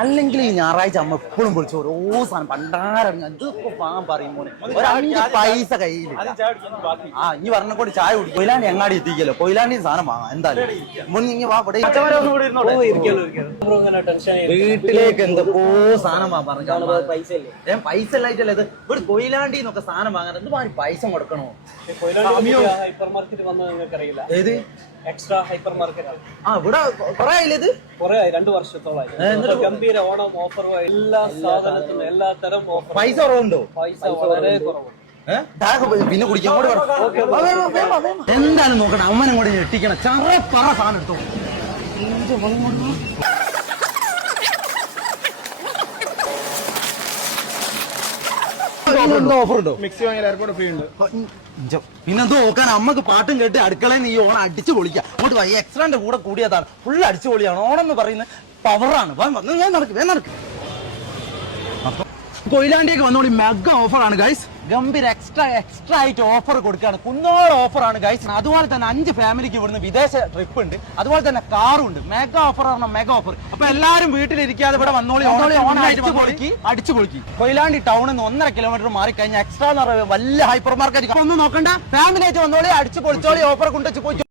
അല്ലെങ്കിൽ ഈ ഞായറാഴ്ച അമ്മ എപ്പോഴും വിളിച്ചു ഓരോ സാധനം പണ്ടാരടങ്ങി അതിപ്പോ പറയും പോലെ ഒരഞ്ച് പൈസ കയ്യില് ഇനി പറഞ്ഞ ചായ കുടിക്കും കൊയിലാണ്ടി എങ്ങാടി എത്തിക്കല്ലോ കൊയിലാണ്ടി സാധനം വാങ്ങാം എന്തായാലും മുന്നിങ്ങി വാ വീട്ടിലേക്ക് എന്തൊക്കെ സാധനം പറഞ്ഞു പൈസ ഇല്ലായിട്ടല്ലേ ഇത് ഇവിടെ കൊയിലാണ്ടി എന്നൊക്കെ സാധനം വാങ്ങാൻ എന്ത് മാറി പൈസ കൊടുക്കണോ ഹൈപ്പർ മാർക്കറ്റ് വന്നത് നിങ്ങൾക്ക് അറിയില്ല ഏത് എക്സ്ട്രാ ഹൈപ്പർ മാർക്കറ്റ് ഇവിടെ കൊറേ ആയില്ലേ ഇത് കുറെ 2 വർഷത്തോളായി ഗംഭീര ഓണം ഓഫർ എല്ലാ സാധനത്തിനും എല്ലാ തരം ഓഫർ പൈസ കുറവുണ്ടോ പൈസ വളരെ കുറവുണ്ട് പിന്നെ കുടിക്കാൻ എന്തായാലും നോക്കണം അമ്മനെ കൂടെ ഞെട്ടിക്കണം ചെറിയ പറ സാധനം എടുത്തോ ഓഫർ ഉണ്ടോ മിക്സി വാങ്ങിയാൽ എയർപോർട്ട് ഫ്രീ ഉണ്ട്. പിന്നെന്തോ നോക്കാൻ അമ്മക്ക് പാട്ടും കേട്ട് അടുക്കളയിൽ ഈ ഓണം അടിച്ചു പൊളിക്കാം അങ്ങോട്ട് എക്സ്ട്രാന്റെ കൂടെ കൂടിയതാണ് ഫുള്ള് അടിച്ചു പൊളിയാണ് ഓണം എന്ന് പറയുന്നത് പവറാണ് നടക്ക് അപ്പൊ കൊയിലാണ്ടിയൊക്കെ വന്നോളി മെഗാ ഓഫറാണ് ഗൈസ് ഗംഭീര എക്സ്ട്രാ ആയിട്ട് ഓഫർ കൊടുക്കുകയാണ് കുന്നോളം ഓഫറാണ് ഗൈസ് അതുപോലെ തന്നെ 5 ഫാമിലിക്ക് ഇവിടുന്ന് വിദേശ ട്രിപ്പ് ഉണ്ട് അതുപോലെ തന്നെ കാറും ഉണ്ട് മെഗാ ഓഫർ ആണ് മെഗാ ഓഫർ അപ്പൊ എല്ലാരും വീട്ടിലിരിക്കാതെ ഇവിടെ വന്നോളി അടിച്ചു പൊളിക്കി കൊയിലാണ്ടി ടൗണിൽ നിന്ന് 1.5 കിലോമീറ്റർ മാറി കഴിഞ്ഞാൽ എക്സ്ട്രാ എന്ന് പറയുന്നത് വലിയ ഹൈപ്പർ മാർക്കറ്റ് ഒന്നും നോക്കണ്ട ഫാമിലി ആയിട്ട് വന്നോളി അടിച്ചു പൊളിച്ചോളി ഓഫർ കൊണ്ടുവച്ച് പോയി